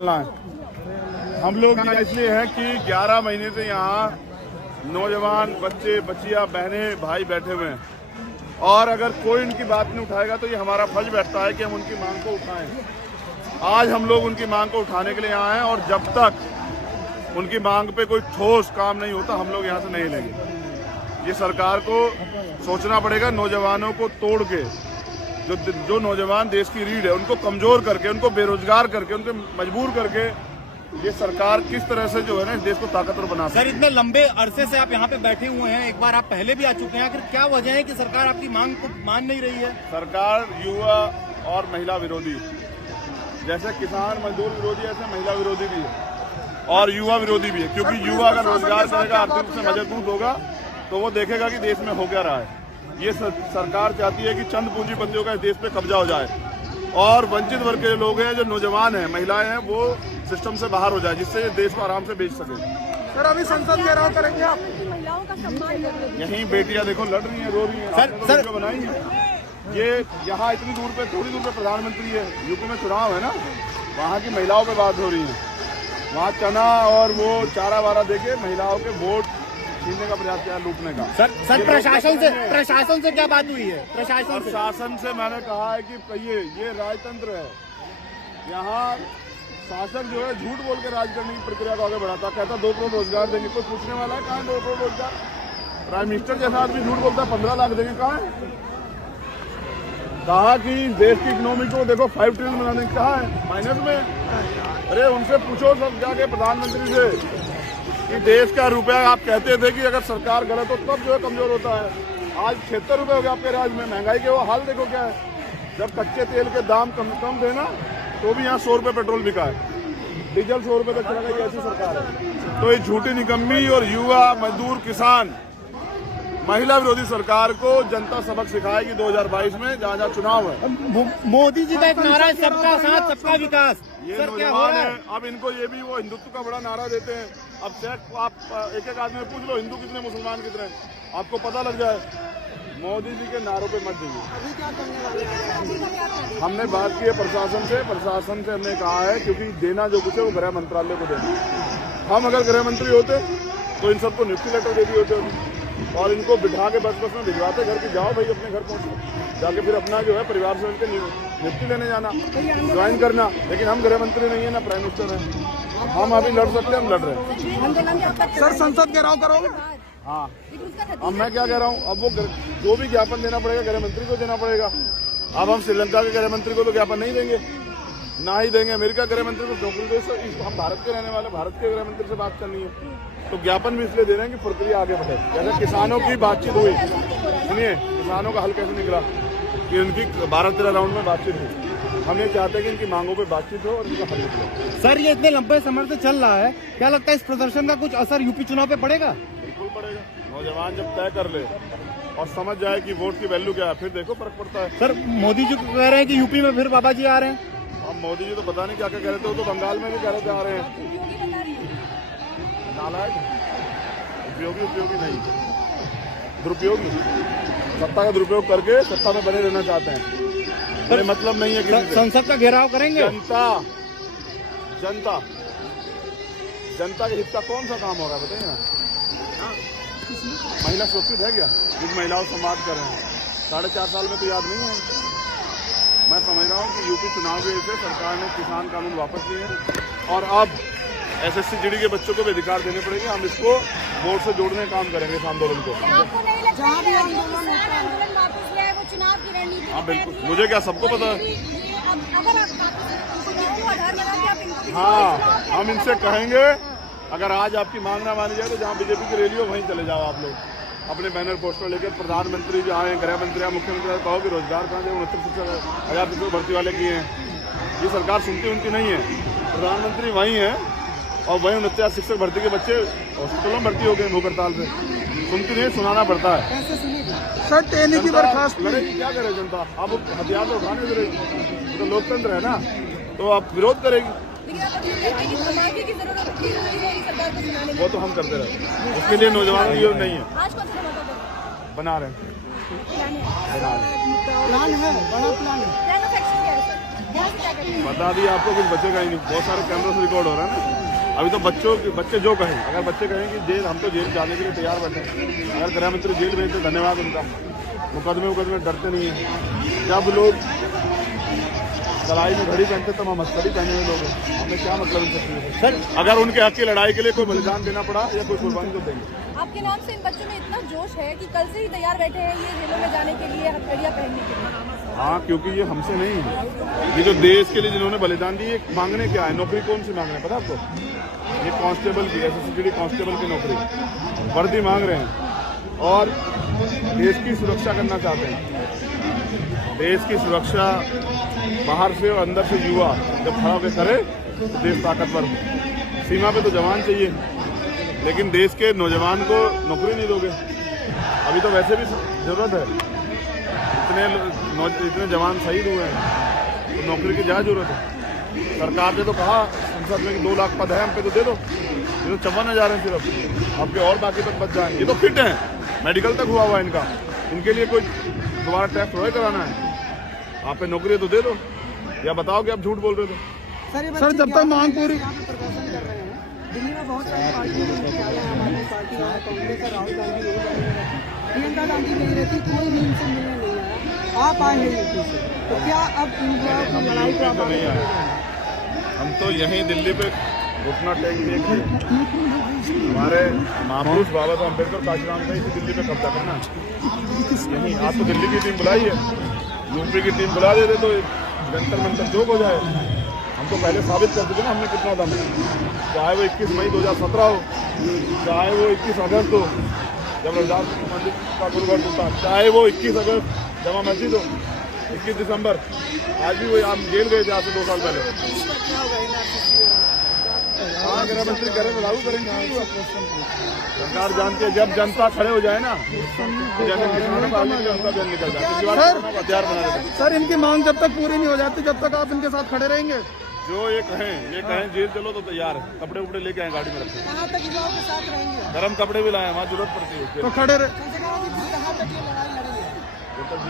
हम लोग इसलिए हैं कि 11 महीने से यहाँ नौजवान बच्चे बच्चियां बहनें भाई बैठे हुए हैं और अगर कोई उनकी बात नहीं उठाएगा तो ये हमारा फर्ज बैठता है कि हम उनकी मांग को उठाएं। आज हम लोग उनकी मांग को उठाने के लिए आए हैं और जब तक उनकी मांग पे कोई ठोस काम नहीं होता हम लोग यहाँ से नहीं लेंगे। ये सरकार को सोचना पड़ेगा, नौजवानों को तोड़ के जो नौजवान देश की रीढ़ है उनको कमजोर करके, उनको बेरोजगार करके, उनको मजबूर करके ये सरकार किस तरह से जो है ना इस देश को ताकतवर बना सकती है। सर, इतने लंबे अरसे से आप यहाँ पे बैठे हुए हैं, एक बार आप पहले भी आ चुके हैं, आखिर क्या वजह है कि सरकार आपकी मांग को मान नहीं रही है? सरकार युवा और महिला विरोधी, जैसे किसान मजदूर विरोधी ऐसे महिला विरोधी भी है और युवा विरोधी भी है, क्योंकि युवा अगर रोजगार करेगा, आर्थिक रूप से मजबूत होगा तो वो देखेगा कि देश में हो क्या रहा है। ये सरकार चाहती है कि चंद पूंजीपतियों का इस देश पे कब्जा हो जाए और वंचित वर्ग के लोग हैं, जो नौजवान हैं, महिलाएं हैं, वो सिस्टम से बाहर हो जाए, जिससे ये देश को आराम से बेच सके। सर, अभी संसद घेराव करेंगे आप? महिलाओं का सम्मान यहीं बेटियां देखो लड़ रही हैं, रो रही हैं, सर बनाई है। ये यहाँ इतनी दूर पे, थोड़ी दूर पे प्रधानमंत्री है, यूपी में चुनाव है ना, वहाँ की महिलाओं पे बात हो रही है। वहाँ चना और वो चारा वारा देके महिलाओं के वोट छीनने का प्रयास किया, लूटने का। सर प्रशासन से क्या बात हुई है? प्रशासन से मैंने कहा है कि कहिए, ये राजतंत्र है, यहाँ शासक जो है झूठ बोल के राज करने की प्रक्रिया को आगे बढ़ाता, कहता 2 करोड़ रोजगार देंगे, कोई पूछने वाला है कहाँ 2 करोड़ रोजगार? प्राइम मिनिस्टर जैसा आदमी झूठ बोलता है 15 लाख देंगे, कहाँ है? कहा कि देश की इकोनॉमी को देखो 5 ट्रिलियन बनाने, कहा है? माइनस में। अरे उनसे पूछो सब जाके प्रधानमंत्री से कि देश का रुपया, आप कहते थे कि अगर सरकार गलत हो तब जो है कमजोर होता है, आज 76 रुपये हो गए आपके राज्य में। महंगाई के वो हाल देखो क्या है। जब कच्चे तेल के दाम कम थे ना तो भी यहाँ 100 रुपये पेट्रोल बिका है, डीजल 100 रुपये तक चला गया। ये ऐसी सरकार है। तो ये झूठी निकम्मी और युवा मजदूर किसान महिला विरोधी सरकार को जनता सबक सिखाएगी 2022 में, जहाँ जहाँ चुनाव है। मोदी जी का एक नारा है, सबका साथ सबका विकास। ये नौजवान है, अब इनको ये भी वो हिंदुत्व का बड़ा नारा देते हैं। अब चेक आप एक आदमी पूछ लो हिंदू कितने, मुसलमान कितने, आपको पता लग जाए। मोदी जी के नारों पे मत दीजिए। हमने बात की है प्रशासन से हमने कहा है, क्योंकि देना जो कुछ है वो गृह मंत्रालय को देना। हम अगर गृह मंत्री होते तो इन सबको नियुक्ति लेटर दे दिए होते और इनको बिठा के बस में भिजवाते घर की, जाओ भाई अपने घर पहुंचो, जाके फिर अपना जो है परिवार से उनके नियुक्ति लेने जाना, ज्वाइन करना। लेकिन हम गृह मंत्री नहीं है ना प्राइम मिनिस्टर है, हम अभी लड़ सकते हैं, हम लड़ रहे हैं। सर, संसद घेराव करोगे? हाँ, अब मैं क्या कह रहा हूँ, अब वो जो भी ज्ञापन देना पड़ेगा गृह मंत्री को देना पड़ेगा। अब हम श्रीलंका के गृह मंत्री को तो ज्ञापन नहीं देंगे, ना ही देंगे। अमेरिका गृह मंत्री को हम भारत के रहने वाले, भारत के गृह मंत्री से बात करनी है तो ज्ञापन भी इसलिए दे रहे हैं कि प्रक्रिया आगे बढ़े। जैसे किसानों की बातचीत हुई, सुनिए किसानों का हल कैसे निकला कि उनकी 12-13 राउंड में बातचीत हुई। हम ये चाहते हैं कि इनकी मांगों पे बातचीत हो और इनका हल निकले। सर, ये इतने लंबे समय से चल रहा है, क्या लगता है इस प्रदर्शन का कुछ असर यूपी चुनाव पे पड़ेगा? बिल्कुल पड़ेगा। नौजवान जब तय कर ले और समझ जाए कि वोट की वैल्यू क्या है, फिर देखो फर्क पड़ता है। सर, मोदी जी कह रहे हैं कि यूपी में फिर बाबा जी आ रहे हैं। अब मोदी जी तो पता नहीं क्या क्या कह रहे थे, वो तो बंगाल में भी कह रहे थे आ रहे हैं। नालायक, उपयोगी नहीं, दुरुपयोगी, सत्ता का दुरुपयोग करके सत्ता में बने रहना चाहते हैं। पर मतलब नहीं है कि संसद का घेराव करेंगे। जनता के हित का कौन सा काम हो रहा है बताइए ना? महिला सुरक्षित है क्या? जिन महिलाओं से बात कर रहे हैं 4.5 साल में तो याद नहीं है। मैं समझ रहा हूँ कि यूपी चुनाव की वजह से सरकार ने किसान कानून वापस लिए हैं और अब SSC GD के बच्चों को भी अधिकार देने पड़ेंगे। हम इसको वोट से जोड़ने का काम करेंगे इस आंदोलन को। हाँ बिल्कुल, मुझे क्या, सबको पता है। हाँ, हम इनसे कहेंगे अगर आज आपकी मांग ना मानी जाए तो जहाँ बीजेपी की रैली हो वहीं चले जाओ आप लोग, अपने बैनर पोस्टर लेकर। प्रधानमंत्री जो आए, गृह मंत्री आए, मुख्यमंत्री कहो कि रोजगार कहाँ दे, 69,000 शिक्षक भर्ती वाले किए हैं। ये सरकार सुनती उनकी नहीं है। प्रधानमंत्री वहीं है और वहीं 69,000 शिक्षक भर्ती के बच्चे हॉस्पिटलों में भर्ती हो गए भूख हड़ताल से। सुनती नहीं, सुनाना पड़ता है। सर, टेनी की बर्खास्त करेगी, क्या करे जनता? अब हथियार तो उठाने करेगी, तो लोकतंत्र है ना, तो आप विरोध करेगी। वो तो हम करते रहे, उसके लिए नौजवानों की नहीं है। बना रहे हैं, प्लान है, बड़ा प्लान है। यहाँ से क्या करेंगे? बता दिया आपको, कुछ बचेगा ही नहीं। बहुत सारे कैमरे से रिकॉर्ड हो रहा है ना। अभी तो बच्चे जो कहें, अगर बच्चे कहें कि जेल, हम तो जेल जाने के लिए तैयार बैठे हैं। अगर गृह मंत्री जेल भेजते, धन्यवाद उनका। मुकदमे डरते नहीं है। जब लोग लड़ाई में घड़ी पहनते तो हम हस्तड़ी पहने हुए लोग हैं। हमें क्या मतलब इन सब चीजों से? सर, अगर उनके हक की लड़ाई के लिए कोई बलिदान देना पड़ा या कोई कुर्बानी तो देंगे। आपके नाम से इन बच्चों में इतना जोश है कि कल से ही तैयार बैठे हैं ये जेलों में जाने के लिए, हथकड़ियाँ पहनने के लिए। हाँ, क्योंकि ये हमसे नहीं है। ये जो देश के लिए जिन्होंने बलिदान दी, ये मांगने क्या है? नौकरी कौन सी मांग रहे हैं पता आपको? ये कांस्टेबल की, एसएससीडी कांस्टेबल की नौकरी, वर्दी मांग रहे हैं और देश की सुरक्षा करना चाहते हैं। देश की सुरक्षा बाहर से और अंदर से युवा जब खड़ा होकर करे तो देश ताकतवर हो। सीमा पे तो जवान चाहिए, लेकिन देश के नौजवान को नौकरी नहीं दोगे। अभी तो वैसे भी जरूरत है, इतने जवान शहीद हुए हैं, तो नौकरी की क्या जरूरत है? सरकार ने तो कहा संसद में कि 2 लाख पद है, हम पे तो दे दो। ये तो 54,000 है सिर्फ, आपके और बाकी तक बच जाएंगे। ये तो फिट है, मेडिकल तक हुआ हुआ है इनका, इनके लिए कोई दोबारा टेस्ट थोड़ा कराना है। आप पे नौकरी तो दे दो, या बताओ कि आप झूठ बोल रहे थे। सर जब तक मांग पूरी, दिल्ली में बहुत सारी पार्टियों में आम आदमी पार्टी है, कांग्रेस है, राहुल गांधी नहीं रहती, प्रियंका गांधी नहीं रहती, कोई भी इनसे मिलने नहीं आया। आप आए हैं यूपी से, तो क्या अब इन लड़ाई को आप नहीं आए? हम तो यहीं दिल्ली पे घुटना टेक दिए। हमारे महापुरुष बाबा साहब अम्बेडकर काशीराम का इसी दिल्ली पे कब्जा करना यहीं। आप तो दिल्ली की टीम बुलाई है, यूपी की टीम बुला देते तो जंतर मंतर चौक हो जाए। हम तो पहले साबित कर चुके ना हमने कितना दम है। चाहे वो 21 मई 2017 हो, चाहे वो 21 अगस्त हो जब रविदास मंदिर का गुरुवार टूटा, चाहे वो 21 अगस्त जमा मस्जिद हो, 21 दिसंबर, आज भी वो हम जेल गए थे आज से 2 साल पहले। हाँ, गृह मंत्री करें तो लागू करेंगे। सरकार जानती है जब जनता खड़े हो जाए ना, तो जैसे किसानों का जनता बयान निकल जाए, हथियार बना देते हैं। सर इनकी मांग जब तक पूरी नहीं हो जाती, जब तक आप इनके साथ खड़े रहेंगे? जो ये कहें जेल चलो तो तैयार है, कपड़े उपड़े लेके आए गाड़ी में रखे, कहाँ तक युवाओं के साथ रहेंगे? गर्म कपड़े भी लाए, वहाँ जरूरत पड़ती है। तो खड़े कहाँ तक ये लड़ाई लड़ेंगे?